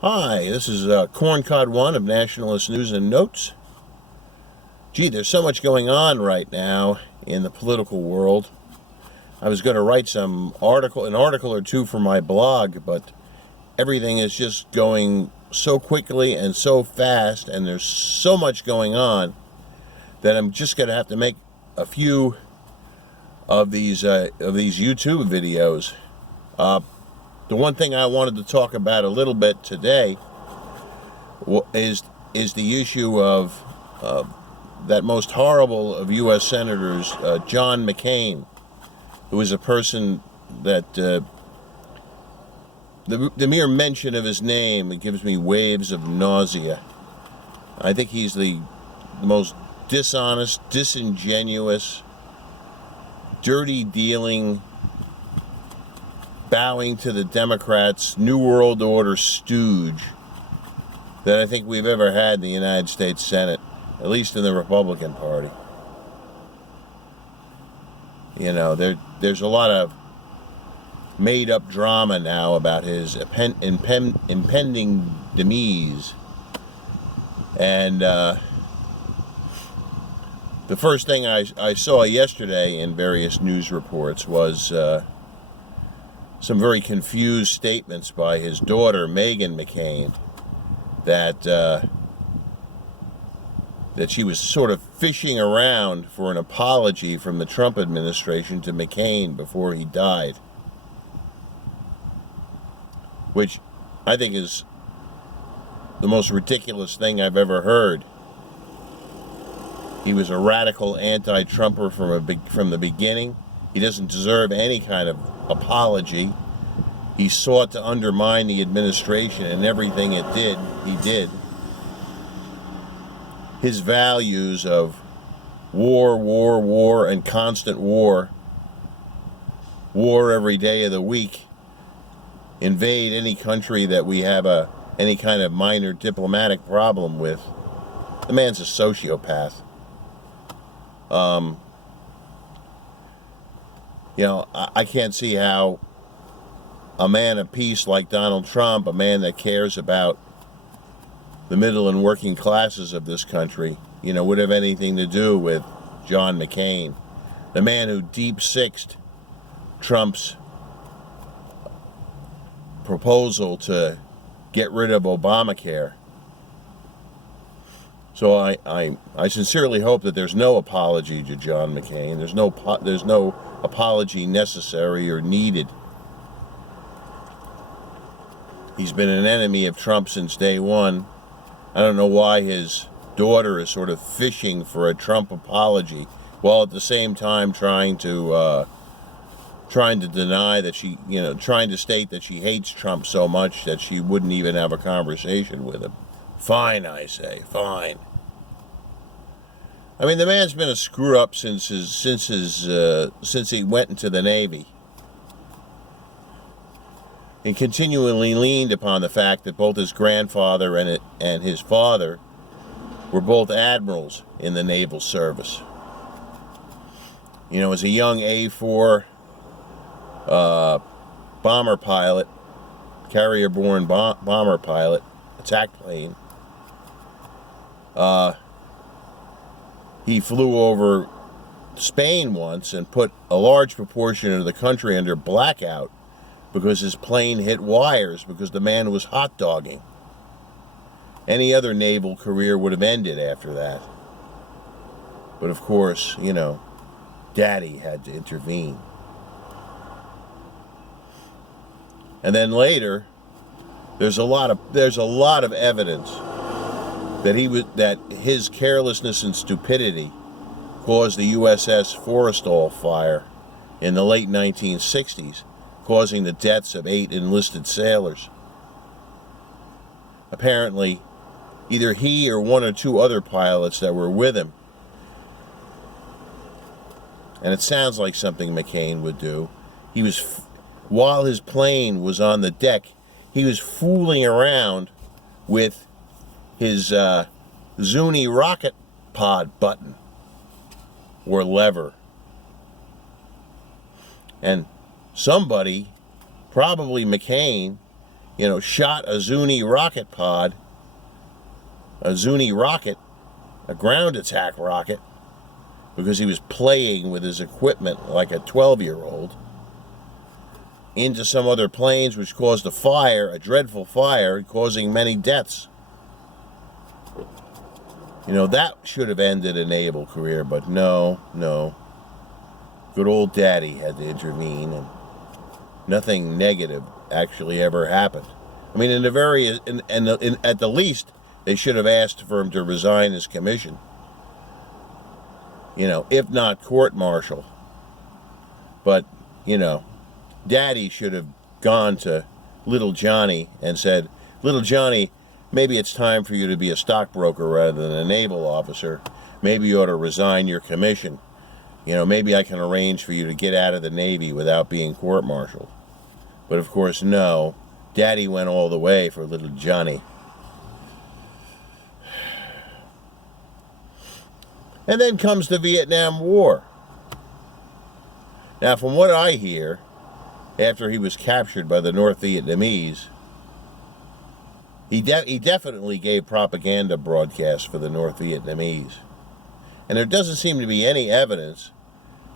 Hi, this is Corncod One of Nationalist News and Notes. Gee, there's so much going on right now in the political world. I was going to write an article or two for my blog, but everything is just going so quickly and so fast, and there's so much going on that I'm just going to have to make a few of these YouTube videos. The one thing I wanted to talk about a little bit today is the issue of that most horrible of U.S. senators, John McCain, who is a person that the mere mention of his name, it gives me waves of nausea. I think he's the most dishonest, disingenuous, dirty dealing, bowing to the Democrats, New World Order stooge that I think we've ever had in the United States Senate, at least in the Republican Party. You know, there's a lot of made-up drama now about his impending demise. And the first thing I saw yesterday in various news reports was some very confused statements by his daughter, Meghan McCain, that she was sort of fishing around for an apology from the Trump administration to McCain before he died, which I think is the most ridiculous thing I've ever heard. He was a radical anti-Trumper from the beginning. He doesn't deserve any kind of apology. He sought to undermine the administration and everything he did. His values of war, and constant war every day of the week, invade any country that we have any kind of minor diplomatic problem with. The man's a sociopath. I can't see how a man of peace like Donald Trump, a man that cares about the middle and working classes of this country, would have anything to do with John McCain, the man who deep-sixed Trump's proposal to get rid of Obamacare. So I sincerely hope that there's no apology to John McCain. There's no apology necessary or needed. He's been an enemy of Trump since day one. I don't know why his daughter is sort of fishing for a Trump apology, while at the same time trying to deny that trying to state that she hates Trump so much that she wouldn't even have a conversation with him. Fine, I say, fine. I mean, the man's been a screw-up since he went into the Navy, and continually leaned upon the fact that both his grandfather and his father were both admirals in the naval service. As a young A-4 bomber pilot, carrier-borne bomber pilot, attack plane, he flew over Spain once and put a large proportion of the country under blackout because his plane hit wires because the man was hot-dogging. Any other naval career would have ended after that. But of course, Daddy had to intervene. And then later, there's a lot of evidence that his carelessness and stupidity caused the USS Forrestal fire in the late 1960s, causing the deaths of 8 enlisted sailors. Apparently, either he or 1 or 2 other pilots that were with him, and it sounds like something McCain would do, while his plane was on the deck, he was fooling around with his Zuni rocket pod button or lever. And somebody, probably McCain, shot a Zuni rocket pod, a Zuni rocket, a ground attack rocket, because he was playing with his equipment like a 12-year-old, into some other planes, which caused a fire, a dreadful fire, causing many deaths. That should have ended a naval career, but no. Good old Daddy had to intervene, and nothing negative actually ever happened. I mean, at the least, they should have asked for him to resign his commission. If not court-martial. But, Daddy should have gone to little Johnny and said, "Little Johnny, maybe it's time for you to be a stockbroker rather than a naval officer. Maybe you ought to resign your commission. Maybe I can arrange for you to get out of the Navy without being court-martialed." But of course, no. Daddy went all the way for little Johnny. And then comes the Vietnam War. Now, from what I hear, after he was captured by the North Vietnamese, he definitely gave propaganda broadcasts for the North Vietnamese. And there doesn't seem to be any evidence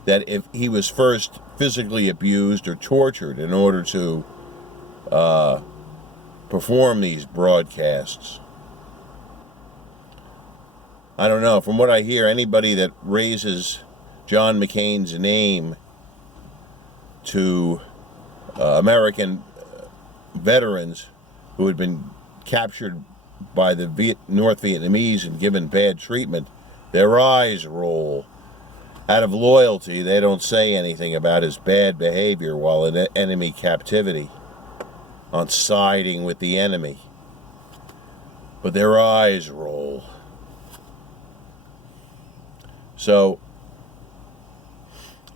that if he was first physically abused or tortured in order to perform these broadcasts. I don't know. From what I hear, anybody that raises John McCain's name to American veterans who had been captured by the North Vietnamese and given bad treatment, their eyes roll. Out of loyalty, they don't say anything about his bad behavior while in enemy captivity, on siding with the enemy. But their eyes roll. So,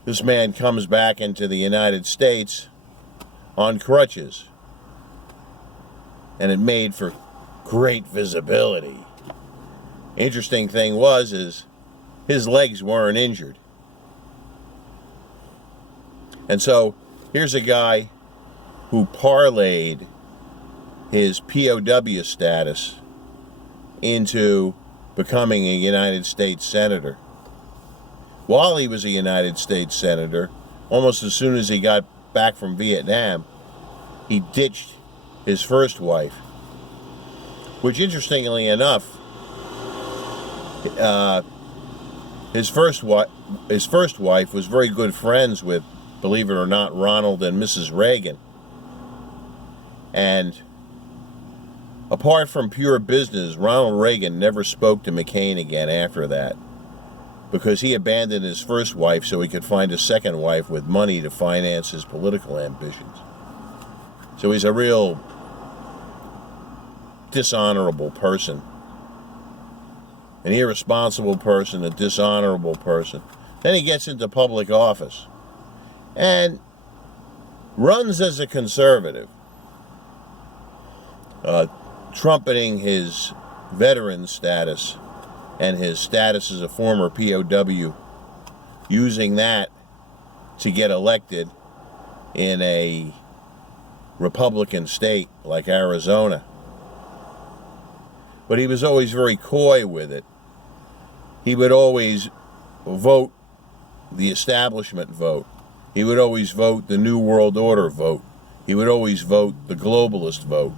this man comes back into the United States on crutches. And it made for great visibility. Interesting thing is his legs weren't injured. And so, here's a guy who parlayed his POW status into becoming a United States Senator. While he was a United States Senator, almost as soon as he got back from Vietnam, he ditched his first wife, which, interestingly enough, his first wife was very good friends with, believe it or not, Ronald and Mrs. Reagan. And apart from pure business, Ronald Reagan never spoke to McCain again after that, because he abandoned his first wife so he could find a second wife with money to finance his political ambitions. So he's a real dishonorable person. An irresponsible person, a dishonorable person. Then he gets into public office and runs as a conservative, trumpeting his veteran status and his status as a former POW, using that to get elected in a Republican state like Arizona. But he was always very coy with it. He would always vote the establishment vote. He would always vote the New World Order vote. He would always vote the globalist vote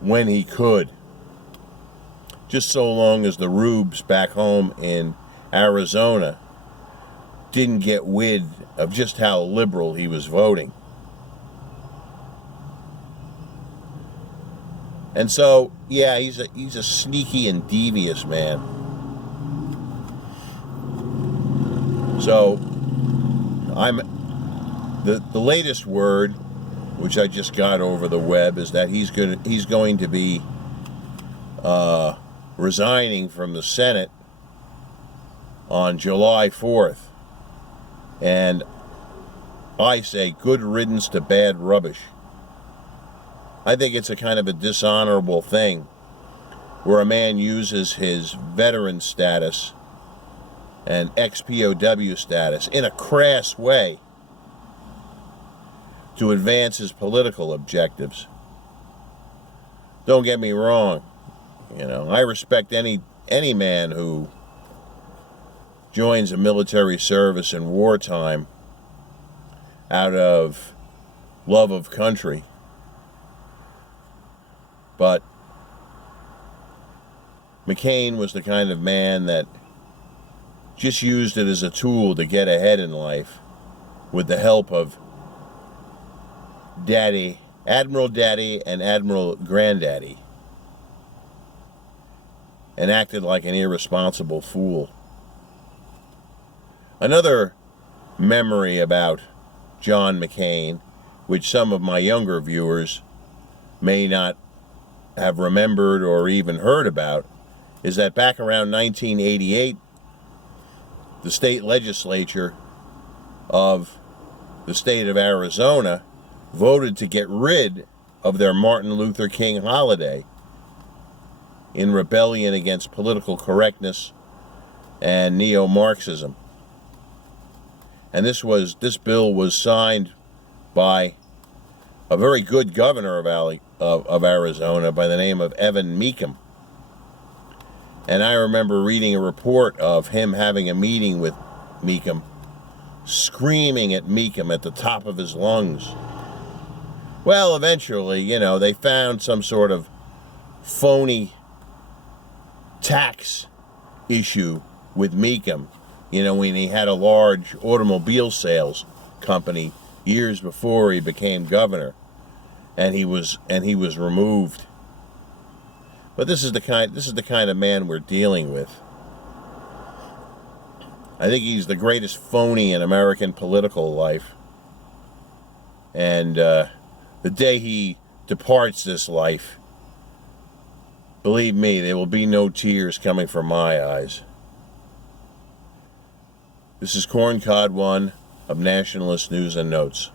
when he could. Just so long as the rubes back home in Arizona didn't get wind of just how liberal he was voting. And so, yeah, he's a sneaky and devious man. So, the latest word, which I just got over the web, is that he's going to be resigning from the Senate on July 4th. And I say good riddance to bad rubbish. I think it's a kind of a dishonorable thing where a man uses his veteran status and ex-POW status in a crass way to advance his political objectives. Don't get me wrong. I respect any man who joins a military service in wartime out of love of country. But McCain was the kind of man that just used it as a tool to get ahead in life with the help of Admiral Daddy and Admiral Granddaddy, and acted like an irresponsible fool. Another memory about John McCain, which some of my younger viewers may not have remembered or even heard about, is that back around 1988, the state legislature of the state of Arizona voted to get rid of their Martin Luther King holiday in rebellion against political correctness and neo-Marxism. And this bill was signed by a very good governor of Arizona by the name of Evan Mecham. And I remember reading a report of him having a meeting with Mecham, screaming at Mecham at the top of his lungs. Well, eventually, they found some sort of phony tax issue with Mecham, when he had a large automobile sales company years before he became governor, and he was removed. But this is the kind of man we're dealing with. I think he's the greatest phony in American political life. And the day he departs this life, believe me, there will be no tears coming from my eyes. This is Corncod 1 of Nationalist News and Notes.